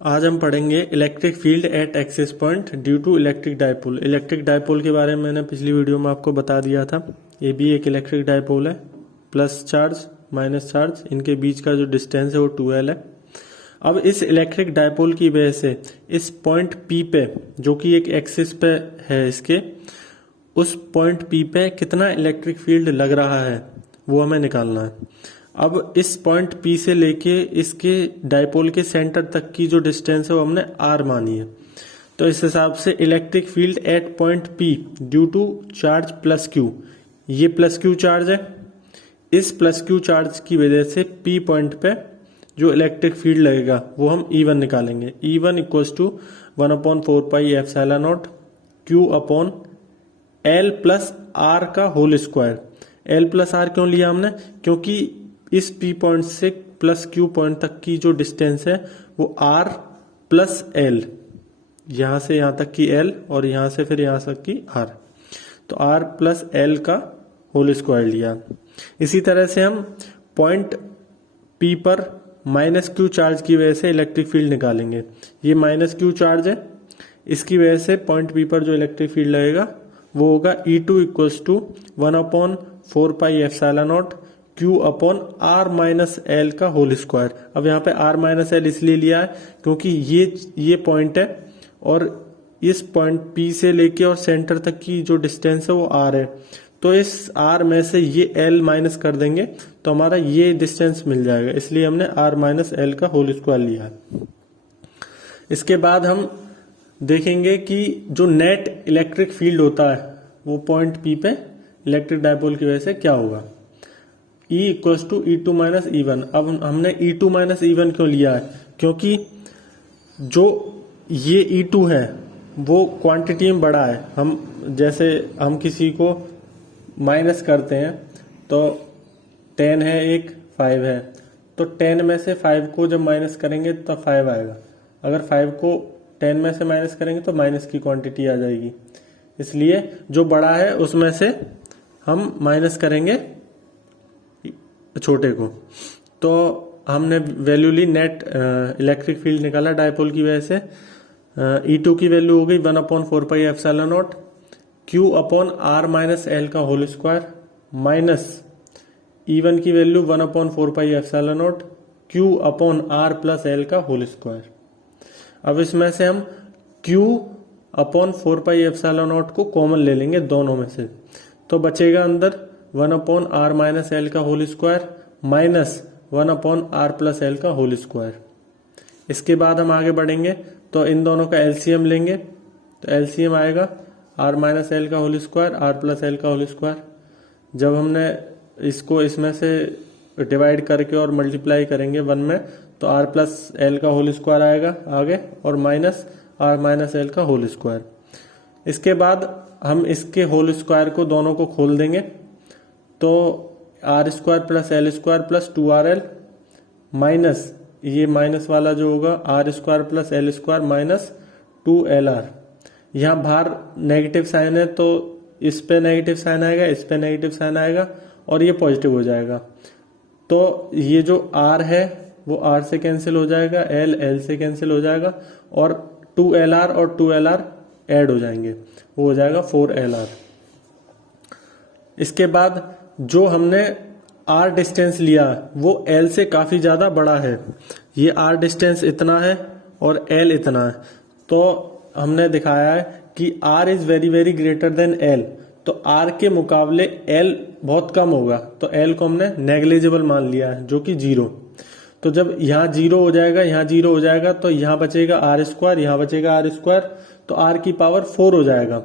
आज हम पढ़ेंगे electric field at axis point due to electric dipole. Electric dipole के बारे में मैंने पिछली वीडियो में आपको बता दिया था। ये भी एक इलेक्ट्रिक डायपोल है, प्लस चार्ज माइनस चार्ज, इनके बीच का जो डिस्टेंस है वो 2L है। अब इस इलेक्ट्रिक डायपोल की वजह से इस पॉइंट P पे, जो कि एक एक्सिस पे है इसके, उस पॉइंट P पे कितना इलेक्ट्रिक फील्ड लग रहा है वो हमें निकालना है। अब इस पॉइंट P से लेके इसके डायपोल के सेंटर तक की जो डिस्टेंस है वो हमने R मानी है। तो इस हिसाब से electric field at point P due to charge plus Q, ये प्लस Q चार्ज है। इस प्लस Q चार्ज की वजह से P पॉइंट पे जो इलेक्ट्रिक फील्ड लगेगा वो हम E1 निकालेंगे। E1 equals to 1/4πε0 Q upon L plus R का whole square. L plus R क्यों लिया हमने? क्योंकि इस P पॉइंट से प्लस Q पॉइंट तक की जो डिस्टेंस है वो R प्लस L, यहां से यहां तक की L और यहां से फिर यहां तक की R, तो R प्लस L का होल स्क्वायर लिया। इसी तरह से हम पॉइंट P पर माइनस Q चार्ज की वजह से इलेक्ट्रिक फील्ड निकालेंगे। ये माइनस Q चार्ज है, इसकी वजह से पॉइंट P पर जो इलेक्ट्रिक फील्ड लगेगा वो होगा E2 equals to 1/4πε0 Q upon R minus L का होल स्क्वायर। अब यहाँ पे R माइनस L इसलिए लिया है क्योंकि ये पॉइंट है और इस पॉइंट P से लेके और सेंटर तक की जो डिस्टेंस है वो R है। तो इस R में से ये L माइनस कर देंगे तो हमारा ये डिस्टेंस मिल जाएगा, इसलिए हमने R माइनस L का होल स्क्वायर लिया है। इसके बाद हम देखेंगे कि जो नेट इलेक्ट्रिक फील्ड होता है वो पॉइंट P पे इलेक्ट्रिक डायपोल की वजह से क्या होगा। E equals to E2 minus E1। अब हमने E2 माइनस E1 क्यों लिया है? क्योंकि जो ये E2 है वो क्वांटिटी में बड़ा है। हम किसी को माइनस करते हैं तो 10 है, एक 5 है, तो 10 में से 5 को जब माइनस करेंगे तो 5 आएगा। अगर 5 को 10 में से माइनस करेंगे तो माइनस की क्वांटिटी आ जाएगी, इसलिए जो बड़ा है उसमें से हम माइनस करेंगे छोटे को। तो हमने वैल्यू ली, नेट इलेक्ट्रिक फील्ड निकाला डायपोल की वजह से। E2 की वैल्यू हो गई 1/4πε0 Q upon R minus L का होल स्क्वायर, माइनस E1 की value 1/4πε0 Q upon R plus L का होल स्क्वायर। अब इसमें से हम Q अपॉन 4πε0 को कॉमन ले लेंगे दोनों में से, तो बचेगा अंदर 1/R माइनस L का whole square minus 1/R plus L का होल स्क्वायर। इसके बाद हम आगे बढ़ेंगे तो इन दोनों का एलसीएम लेंगे, तो एलसीएम आएगा R माइनस L का whole square R plus L का होल स्क्वायर। जब हमने इसको इसमें से डिवाइड करके और मल्टीप्लाई करेंगे 1 में तो R प्लस L का होल स्क्वायर आएगा आगे, और माइनस R माइनस L का होल स्क्वायर। इसके बाद हम इसके होल स्क्वायर को दोनों को खोल देंगे, तो R square plus L square plus 2RL minus ये माइनस वाला जो होगा R square plus L square minus 2LR। यहाँ बाहर नेगेटिव साइन है तो इस पे नेगेटिव साइन आएगा, इस पे नेगेटिव साइन आएगा और ये पॉजिटिव हो जाएगा। तो ये जो R है वो R से कैंसिल हो जाएगा, L से कैंसिल हो जाएगा और 2LR और 2LR ऐड हो जाएंगे, वो हो जाएगा 4LR। इसके बाद जो हमने R डिस्टेंस लिया वो L से काफी ज्यादा बड़ा है। ये R डिस्टेंस इतना है और L इतना है, तो हमने दिखाया है कि R is very very greater than L, तो R के मुकाबले L बहुत कम होगा, तो L को हमने नेग्लिजिबल मान लिया है जो कि 0। तो जब यहाँ 0 हो जाएगा, यहाँ 0 हो जाएगा, तो यहाँ बचेगा R स्क्वायर, यहाँ बचेगा R स्क्वायर, तो R की पावर 4 हो जाएगा।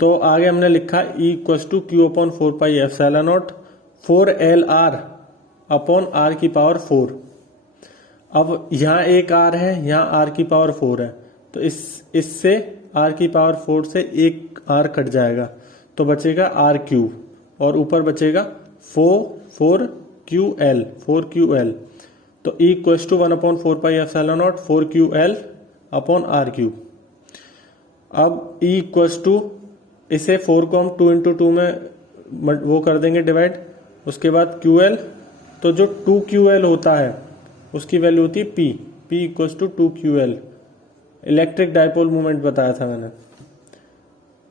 तो आगे हमने लिखा E equals to Q upon 4πε0 4LR upon R की पावर 4। अब यहाँ एक R है, यहाँ R की पावर 4 है, तो इससे R की पावर 4 से एक R कट जाएगा, तो बचेगा RQ और ऊपर बचेगा 4QL। तो E equals to 1/4πε0 4QL upon RQ। अब E इक्वल्स टू, इसे 4 को हम 2 into 2 में वो कर देंगे डिवाइड, उसके बाद QL, तो जो 2QL होता है उसकी वैल्यू होती है P, P equal to 2QL, electric dipole moment बताया था मैंने।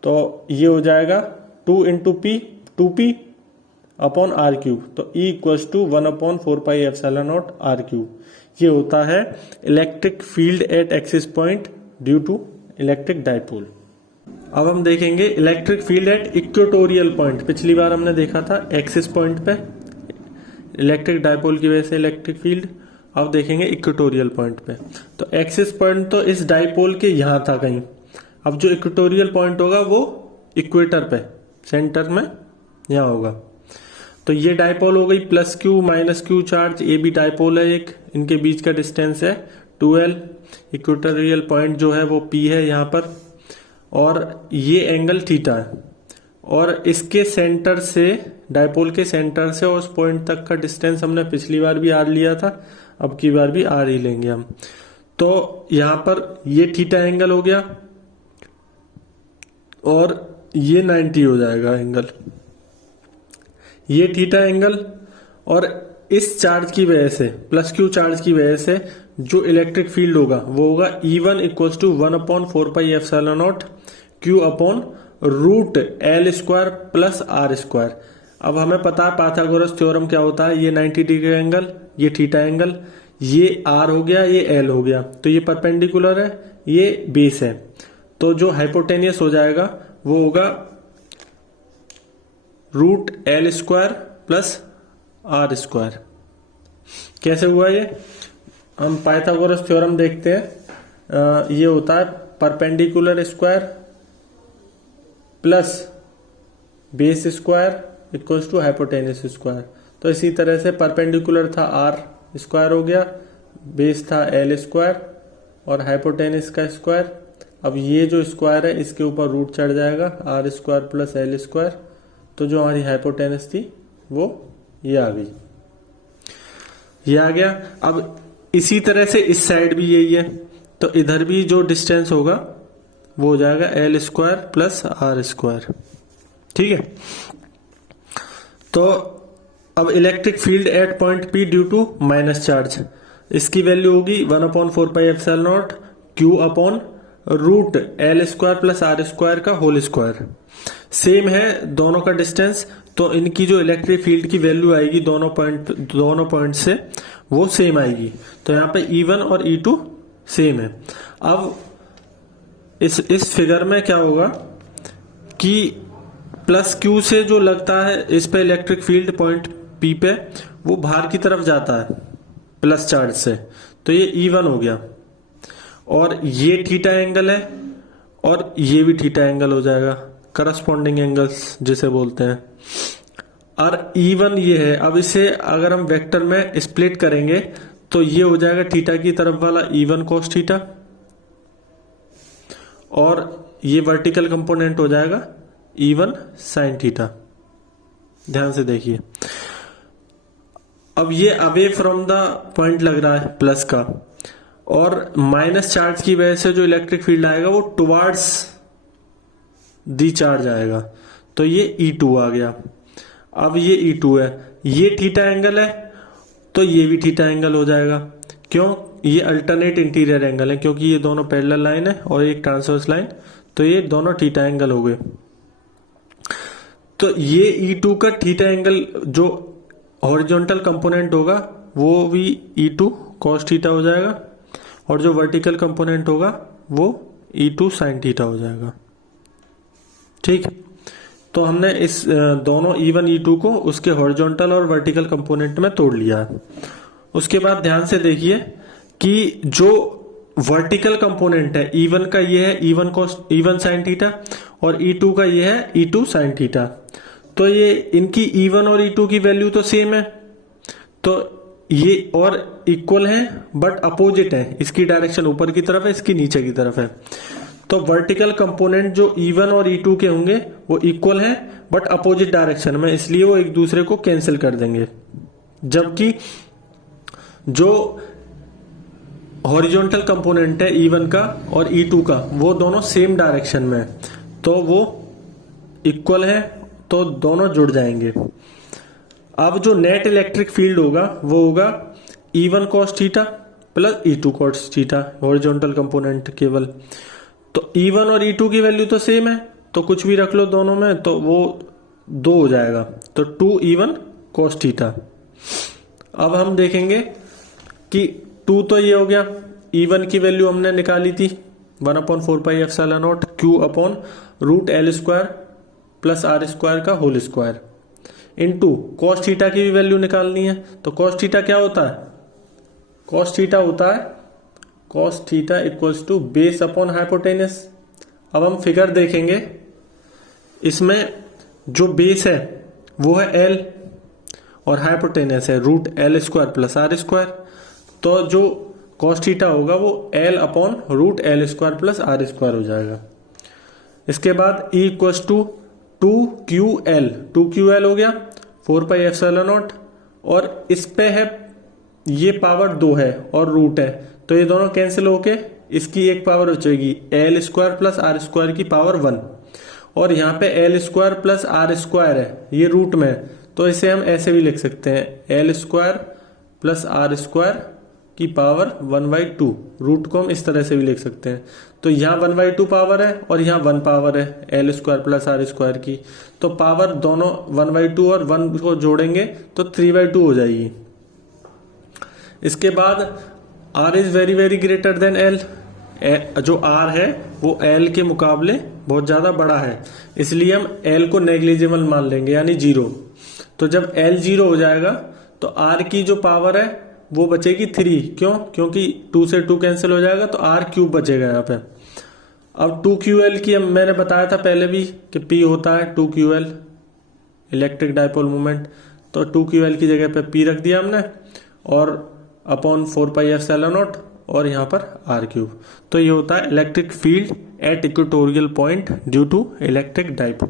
तो ये हो जाएगा 2 into P, 2P upon R cube. तो E equal to 1/4πε0 R cube. ये होता है electric field at axis point due to electric dipole. अब हम देखेंगे electric field at equatorial point. पिछली बार हमने देखा था एक्सिस पॉइंट पे इलेक्ट्रिक डाइपोल की वजह से इलेक्ट्रिक फील्ड, अब देखेंगे इक्वेटोरियल पॉइंट पे। तो एक्सिस पॉइंट तो इस डाइपोल के यहां था कहीं, अब जो इक्वेटोरियल पॉइंट होगा वो इक्वेटर पे सेंटर में यहां होगा। तो ये डाइपोल हो गई plus Q minus Q charge, ये भी डाइपोल है एक, इनके बीच का डिस्टेंस है 2L, इक्वेटोरियल पॉइंट जो है वो P है यहाँ पर, और ये एंगल थीटा है, और इसके सेंटर से, डाइपोल के सेंटर से उस पॉइंट तक का डिस्टेंस हमने पिछली बार भी आर लिया था, अब की बार भी आर ही लेंगे हम। तो यहां पर ये थीटा एंगल हो गया और ये 90 हो जाएगा एंगल, ये थीटा एंगल, और इस चार्ज की वजह से, प्लस क्यू चार्ज की वजह से जो इलेक्ट्रिक फील्ड होगा वो होगा E1 equal to 1/4πε0 Q upon root L square plus R square. अब हमें पता है पाइथागोरस थ्योरम क्या होता है, ये 90 डिग्री एंगल, ये थीटा एंगल, ये R हो गया, ये L हो गया, तो ये परपेंडिकुलर है, ये बेस है, तो जो हाइपोटेनियस हो जाएगा वो होगा root L square plus R square. कैसे हुआ ये, हम पाइथागोरस थ्योरम देखते हैं। ये होता है perpendicular square plus base square equals to hypotenuse square. तो इसी तरह से परपेंडिकुलर था R स्क्वायर हो गया, बेस था L स्क्वायर और हाइपोटेनियस का स्क्वायर। अब ये जो स्क्वायर है इसके ऊपर रूट चढ़ जाएगा, R square plus L square, तो जो हमारी हाइपोटेनियस थी वो ये आ गई, ये आ गया। अब इसी तरह से इस साइड भी यही है, तो इधर भी जो डिस्टेंस होगा वो हो जाएगा L square plus R square, ठीक है। तो अब electric field at point P due to minus charge, इसकी वैल्यू होगी 1/4πε0 Q upon root L square plus R square का होल स्क्वायर। सेम है दोनों का डिस्टेंस, तो इनकी जो इलेक्ट्रिक फील्ड की वैल्यू आएगी दोनों पॉइंट से वो सेम आएगी। तो यहाँ पे E1 और E2 सेम है। अब इस फिगर में क्या होगा कि प्लस क्यू से जो लगता है इस पे इलेक्ट्रिक फील्ड पॉइंट P पे, वो बाहर की तरफ जाता है प्लस चार्ज से, तो ये E1 हो गया, और ये थीटा एंगल है और ये भी थीटा एंगल हो जाएगा, करस्पॉन्डिंग एंगल्स जिसे बोलते हैं। और E1 ये है, अब इसे अगर हम वेक्टर में स्प्लिट करेंगे तो ये हो जाएगा थीटा की तरफ वाला E1 cos थीटा, और ये वर्टिकल कंपोनेंट हो जाएगा E1 sin थीटा। ध्यान से देखिए, अब ये अवे फ्रॉम द पॉइंट लग रहा है प्लस का, और माइनस चार्ज की वजह से जो इलेक्ट्रिक फील्ड आएगा वो टुवार्ड्स दी चार्ज आएगा, तो ये E2 आ गया। अब ये E2 है, ये थीटा एंगल है तो ये भी थीटा एंगल हो जाएगा, क्यों, ये अल्टरनेट इंटीरियर एंगल है, क्योंकि ये दोनों पैरेलल लाइन है और एक ट्रांसवर्स लाइन, तो ये दोनों थीटा एंगल हो गए। तो ये E2 का थीटा एंगल जो हॉरिजॉन्टल कंपोनेंट होगा वो भी E2 cos थीटा हो जाएगा, और जो वर्टिकल कंपोनेंट होगा वो E2 sin थीटा हो जाएगा, ठीक। तो हमने इस दोनों E1 E2 को उसके हॉरिजॉन्टल और वर्टिकल कंपोनेंट में तोड़ लिया है। उसके बाद ध्यान से देखिए कि जो वर्टिकल कंपोनेंट है E1 का ये है E1 sin थीटा, और E2 का ये है E2 sin थीटा। तो ये इनकी E1 और E2 की वैल्यू तो सेम है, तो ये और इक्वल है बट अपोजिट है, इसकी डायरेक्शन ऊपर की तरफ है, इसकी नीचे की तरफ है। तो वर्टिकल कंपोनेंट जो E1 और E2 के होंगे वो इक्वल है बट अपोजिट डायरेक्शन में, इसलिए वो एक दूसरे को कैंसिल कर देंगे। जबकि जो हॉरिजॉन्टल कंपोनेंट है E1 का और E2 का वो दोनों सेम डायरेक्शन में है, तो वो इक्वल है, तो दोनों जुड़ जाएंगे। अब जो नेट इलेक्ट्रिक फील्ड होगा वो होगा E1 cos theta plus E2 cos theta, horizontal component केवल। तो E1 और E2 की वैल्यू तो सेम है, तो कुछ भी रख लो दोनों में, तो वो 2 हो जाएगा, तो 2E1 cos थीटा। अब हम देखेंगे कि 2 तो ये हो गया, E1 की वैल्यू हमने निकाली थी 1/4 pi epsilon naught Q upon root L square plus R square का whole square into cos theta की भी वैल्यू निकालनी है। तो cos थीटा क्या होता है? cos थीटा होता है cos theta equals to base upon hypotenuse. अब हम फिगर देखेंगे, इसमें जो बेस है वो है L और हाइपोटेनस है root L square plus R square. तो जो cos थीटा होगा वो L upon root L square plus R square हो जाएगा। इसके बाद E इक्वल्स टू 2QL हो गया 4 पाई एप्सिलॉन नॉट, और इस पे है ये पावर 2 है और रूट है, तो ये दोनों कैंसिल होके इसकी एक पावर बचेगी L square plus R square की पावर 1, और यहाँ पे L square plus R square है, ये रूट में है, तो इसे हम ऐसे भी लिख सकते हैं L square plus R square की पावर 1/2। रूट को हम इस तरह से भी लिख सकते हैं। तो यहाँ 1/2 पावर है और यहाँ 1 पावर है L square plus R square की, तो पावर दोनों 1/2 और 1 को जोड़ेंगे तो 3/2 हो जाएगी। इसके बाद R is very very greater than L, जो R है वो L के मुकाबले बहुत ज्यादा बड़ा है, इसलिए हम L को नेग्लिजिबल मान लेंगे यानी 0। तो जब L 0 हो जाएगा तो R की जो पावर है वो बचेगी 3, क्यों? क्योंकि 2 से 2 कैंसिल हो जाएगा तो R क्यूब बचेगा यहाँ पे। अब 2QL की मैंने बताया था पहले भी कि P होता है 2QL इलेक्ट्रिक डाइपोल मोमेंट, तो 2QL की जगह पे P रख दिया हमने और अपॉन 4 पाई एप्सिलॉन नॉट और यहाँ पर R क्यूब। तो ये होता है electric field at equatorial point due to electric dipole.